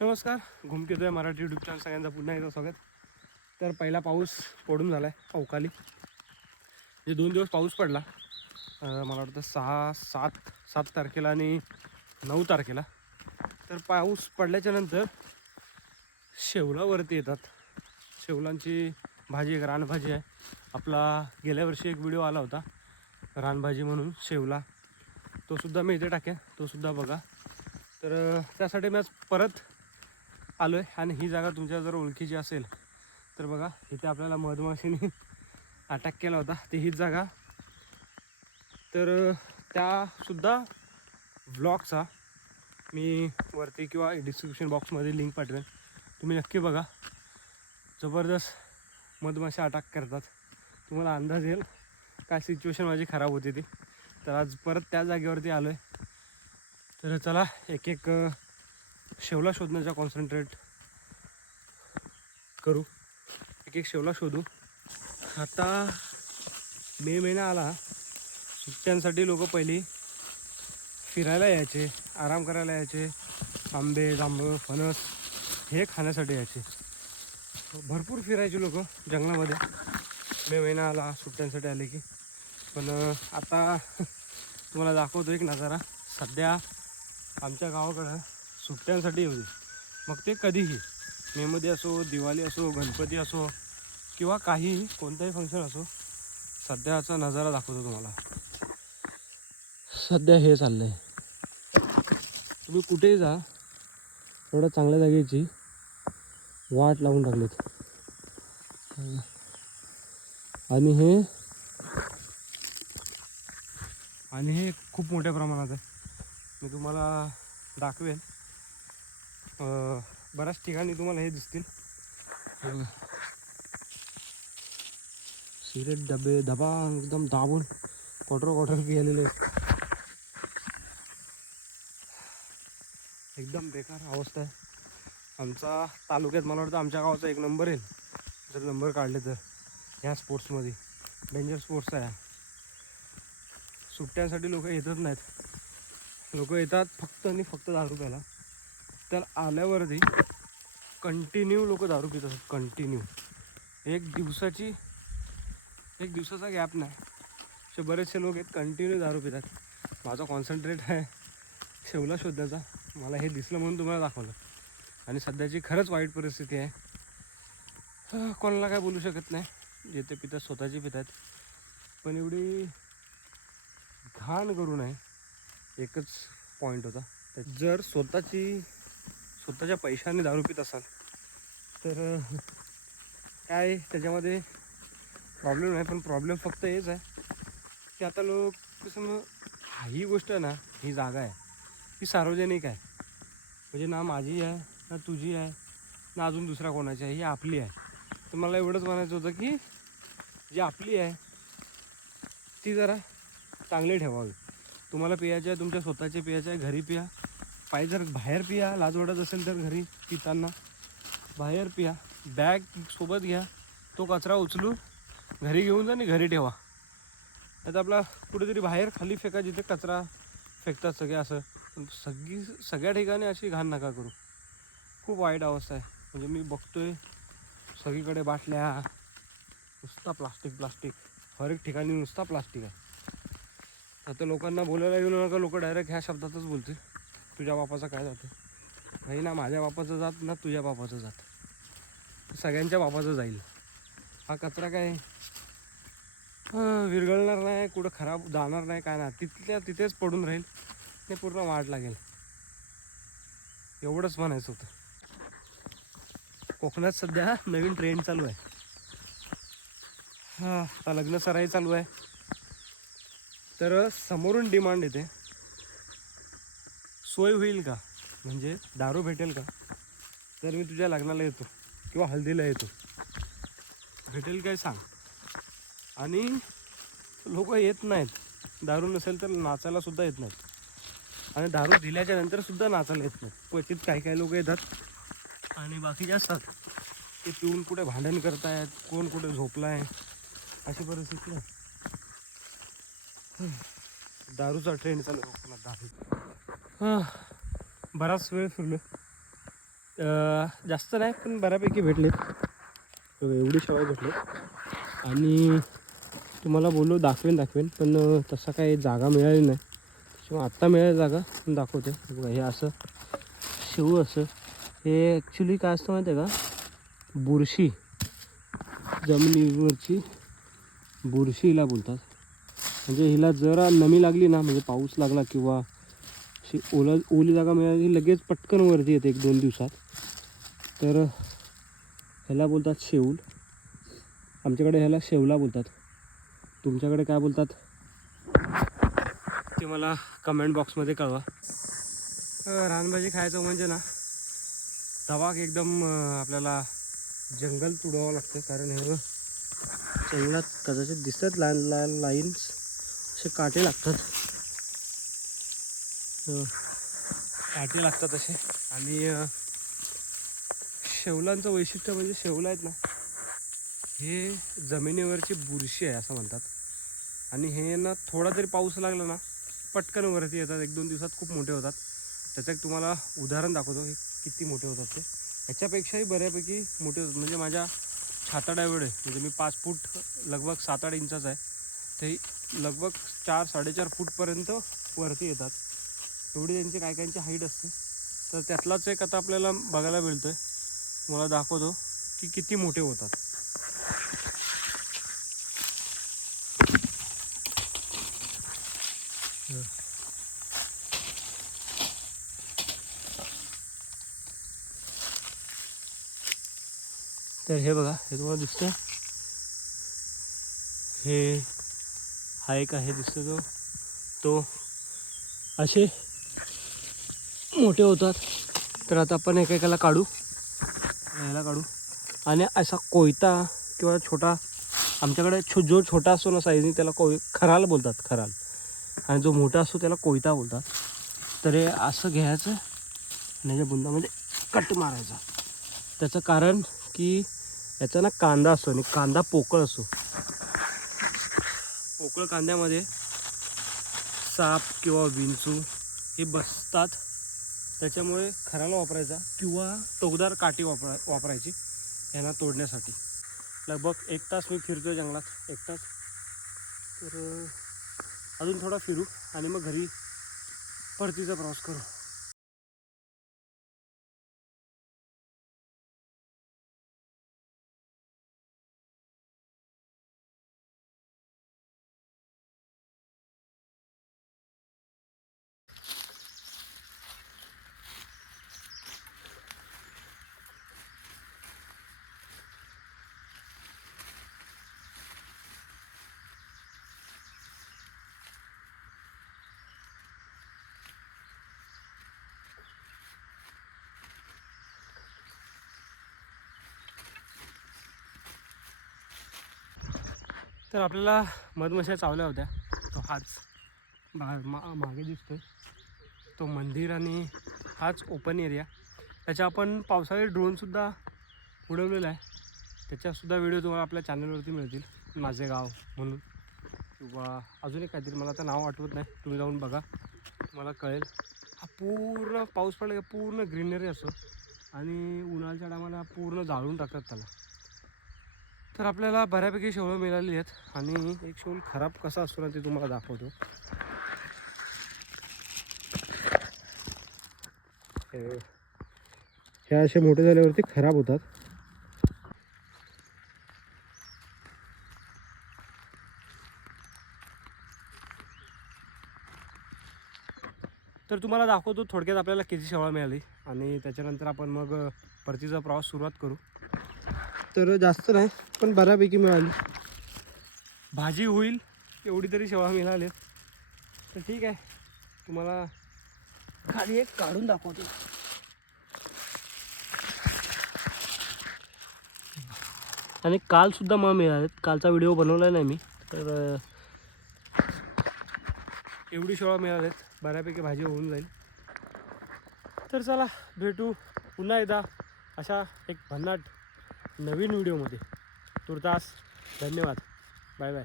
नमस्कार, घुमकेतोय Marathi YouTube channel सगळ्यांचा पुन्हा एकदा स्वागत. तर पहिला पाऊस पडून झाला आहे अवकाळी. जे 2 दिवस पाऊस पडला, मला वाटतं 7 तारखेला आणि 9 तारखेला. तर पाऊस पडल्याच्या नंतर शेवलावरती येतात. शेवलांची भाजी एक रानभाजी आहे. आपला गेल्या वर्षी एक व्हिडिओ आला होता रानभाजी म्हणून शेवला, तो सुद्धा मी इथे टाकेन, तो सुद्धा बघा. तर त्यासाठी मी आज परत आलो आहे. आणि ही जागा तुमच्या जर ओळखीची असेल तर बघा, इथे आपल्याला मधमाशीने अटॅक केला होता, ती हीच जागा. तर त्यासुद्धा व्लॉगचा मी वरती किंवा डिस्क्रिप्शन बॉक्समध्ये लिंक पाठवेन, तुम्ही नक्की बघा. जबरदस्त मधमाशी अटॅक करतात, तुम्हाला अंदाज येईल काय सिच्युएशन माझी खराब होती ती. तर आज परत त्या जागेवरती आलो आहे. तर चला एक एक शेवला शोधण्याचा कॉन्सन्ट्रेट करू, एक एक शेवला शोधू. आता मे महिना आला, सुट्ट्यांसाठी लोक पहिली फिरायला यायचे, आराम करायला यायचे, आंबे जांभळं फणस हे खाण्यासाठी यायचे. भरपूर फिरायचे लोक जंगलामध्ये मे महिना आला सुट्ट्यांसाठी आले की. पण आता तुम्हाला दाखवतो एक नजारा. सध्या आमच्या गावाकडं सुट्ट्यांसाठी येऊ दे, मग ते कधीही, मेमध्ये असो, दिवाळी असो, गणपती असो किंवा काहीही कोणताही फंक्शन असो, सध्याचा नजारा दाखवतो तुम्हाला. सध्या हे चाललं आहे, तुम्ही कुठेही जा एवढ्या चांगल्या जागेची वाट लावून टाकलीत. आणि हे खूप मोठ्या प्रमाणात आहे, मी तुम्हाला दाखवेन. बऱ्याच ठिकाणी तुम्हाला हे दिसतील सिगरेट डबे दबा एकदम दाबून क्वार्टर पिलेले, एकदम बेकार अवस्था आहे. आमचा तालुक्यात मला वाटतं आमच्या गावाचा 1 नंबर येईल जर नंबर काढले तर. ह्या स्पोर्ट्समध्ये डेंजर स्पोर्ट्स आहे. सुट्ट्यांसाठी लोक येतच नाहीत, लोक येतात फक्त आणि फक्त दारू प्यायला. तर आल्यावरती कंटिन्यू लोक दारू पित असतात, कंटिन्यू. एक दिवसाचा गॅप नाही, असे बरेचसे लोक आहेत कंटिन्यू दारू पितात. माझा कॉन्सन्ट्रेट आहे शेवला शोधण्याचा, मला हे दिसलं म्हणून तुम्हाला दाखवलं. आणि सध्याची खरंच वाईट परिस्थिती आहे, कोणाला काय बोलू शकत नाही. जे ते पितात स्वतःची पितात, पण एवढी घाण करू नये, एकच पॉईंट होता. जर स्वतःच्या पैशाने दारू पित असाल तर काय त्याच्यामध्ये प्रॉब्लेम नाही. पण प्रॉब्लेम फक्त हेच आहे की आता लोक कसं, ही गोष्ट ना, ही जागा आहे ही सार्वजनिक आहे, म्हणजे ना माझी आहे ना तुझी आहे ना अजून दुसऱ्या कोणाची आहे, ही आपली आहे. तर मला एवढंच म्हणायचं होतं की जी आपली आहे ती जरा चांगली ठेवावी. तुम्हाला पियायचं आहे, तुमच्या स्वतःचे पियायचं आहे, घरी पिया. पाहिजे जर बाहेर पिया, लाज वाटत असेल तर घरी पिताना बाहेर पिया. बॅग सोबत घ्या, तो कचरा उचलून घरी घेऊन जा आणि घरी ठेवा. आता आपला कुठेतरी बाहेर खाली फेका, जिथे कचरा फेकतात सगळे. असं सगळ्या ठिकाणी अशी घाण नका करू. खूप वाईट अवस्था आहे. म्हणजे मी बघतोय सगळीकडे बाटल्या, नुसता प्लास्टिक, हर एक ठिकाणी नुसता प्लास्टिक आहे. आता लोकांना बोलायला गेलो नका, लोक डायरेक्ट ह्या शब्दातच बोलते, तुझ्या बापाचं काय जातं. नाही ना, माझ्या बापाचं जात ना तुझ्या बापाचं जात, सगळ्यांच्या बापाचं जाईल. हा कचरा काय विरघळणार नाही, कुठं खराब जाणार नाही, काय नाही, तिथेच पडून राहील, ते पूर्ण वाट लागेल. एवढंच म्हणायचं होतं. कोकणात सध्या नवीन ट्रेंड चालू आहे. आता लग्न सराई चालू आहे, तर समोरून डिमांड येते, सोय होईल का, म्हणजे दारू भेटेल का, तर मी तुझ्या लग्नाला येतो किंवा हल्दीला येतो, भेटेल काय सांग. आणि लोक येत नाहीत, दारू नसेल तर नाचायला सुद्धा येत नाहीत, आणि दारू दिल्याच्या नंतर सुद्धा नाचायला येत नाहीत. क्वचित काही लोक येतात आणि बाकीचे असतात ते पिऊन कुठे भांडण करतायत, कोण कुठे झोपला आहे, अशी परिस्थिती आहे. दारूचा ट्रेंड चालू आहे. दारू बराच वेळ फिरलो, जास्त नाही पण बऱ्यापैकी भेटलेत. एवढी शेवाळ भेटले. आणि तुम्हाला बोललो दाखवेन पण तसा काही जागा मिळाली नाही. किंवा आत्ता मिळाली जागा पण दाखवते. बघा हे असं शेवू असं हे ॲक्च्युली काय असतं माहिती आहे का, बुरशी, जमिनीवरची बुरशी हिला बोलतात. म्हणजे हिला जरा नमी लागली ना, म्हणजे पाऊस लागला किंवा अशी ओली जागा मिळाली लगेच पटकन वरती येते 1-2 दिवसात. तर ह्याला बोलतात शेऊल. आमच्याकडे ह्याला शेवला बोलतात. तुमच्याकडे काय बोलतात ते मला कमेंट बॉक्समध्ये कळवा. रानभाजी खायचं म्हणजे ना धवाक एकदम आपल्याला जंगल तुडवावं लागतं. कारण हे जंगलात कदाचित दिसतात लहान लहान लाईन्स, असे काटे लागतात. काटे लागतात असे. आणि शेवलांचं वैशिष्ट्य म्हणजे शेवला आहेत ना, हे जमिनीवरची बुरशी आहे असं म्हणतात. आणि हे ना थोडा तरी पाऊस लागला ना पटकन वरती येतात. 1-2 दिवसात खूप मोठे होतात. त्याचं एक तुम्हाला उदाहरण दाखवतो हे किती मोठे होतात ते. ह्याच्यापेक्षाही बऱ्यापैकी मोठे होतात. म्हणजे माझ्या छाताडा एवढे, म्हणजे मी 5 फूट लगभग 7-8 इंचाचा आहे. ते लगभग 4-4.5 फूटपर्यंत वरती येतात. एवढी त्यांची काय काहींची हाईट असते. तर त्यातलाच एक आता आपल्याला बघायला मिळतो आहे. तुम्हाला दाखवतो की किती मोठे होतात. तर हे बघा, हे तुम्हाला दिसतं, हे हा एक आहे दिसतो तो असे मोठे होतात. तर आता आपण एकेकाला काढू, ह्याला काढू. आणि असा कोयता किंवा छोटा, आमच्याकडे जो छोटा असतो ना साईजने त्याला खराल बोलतात, खराल. आणि जो मोठा असतो त्याला कोयता बोलतात. तर हे असं घ्यायचं आणि ह्याच्या बुंदामध्ये कट मारायचा. त्याचं कारण की याचा ना कांदा असतो आणि कांदा पोकळ असतो. पोकळ कांद्यामध्ये साप किंवा विंचू हे बसतात. त्याच्यामुळे खराला वापरायचा किंवा टोकदार काठी वापरायची यांना तोडण्यासाठी. लगभग 1 तास मी फिरतो जंगलात, 1 तास. तर अजून थोडा फिरू आणि मग घरी परतीचा प्रवास करू. तर आपल्याला मधमाशा चावल्या होत्या. तो हाच मागे दिसतोय तो मंदिर आणि हाच ओपन एरिया. त्याच्या आपण पावसाळी ड्रोनसुद्धा उडवलेला आहे. त्याच्यासुद्धा व्हिडिओ तुम्हाला आपल्या चॅनलवरती मिळतील, माझे गाव म्हणून. किंवा अजून एक काहीतरी, मला आता नाव आठवत नाही, तुम्ही जाऊन बघा तुम्हाला कळेल. हा पूर्ण पाऊस पडला की पूर्ण ग्रीनरी असतो आणि उन्हाळ्याच्या टायमाला पूर्ण जाळून टाकतात त्याला. तर आपल्याला बऱ्यापैकी शेवळं मिळाली आहेत. आणि एक शेवळ खराब कसा असतो ना ते तुम्हाला दाखवतो. हे असे मोठे झाल्यावरती खराब होतात. तर तुम्हाला दाखवतो थोडक्यात आपल्याला किती शेवळा मिळाली आणि त्याच्यानंतर आपण मग परतीचा प्रवास सुरुवात करू. तर जास्त नाही पण बऱ्यापैकी मिळाली, भाजी होईल एवढी तरी शेवळा मिळाली. तर ठीक आहे, तुम्हाला खाली एक काढून दाखवतो. आणि कालसुद्धा मला मिळालेत, कालचा व्हिडिओ बनवला नाही मी. तर एवढी शेवळा मिळालेत, बऱ्यापैकी भाजी होऊन जाईल. तर चला भेटू पुन्हा एकदा अशा एक भन्नाट नवीन व्हिडिओमध्ये. तुर्तास धन्यवाद, बाय बाय.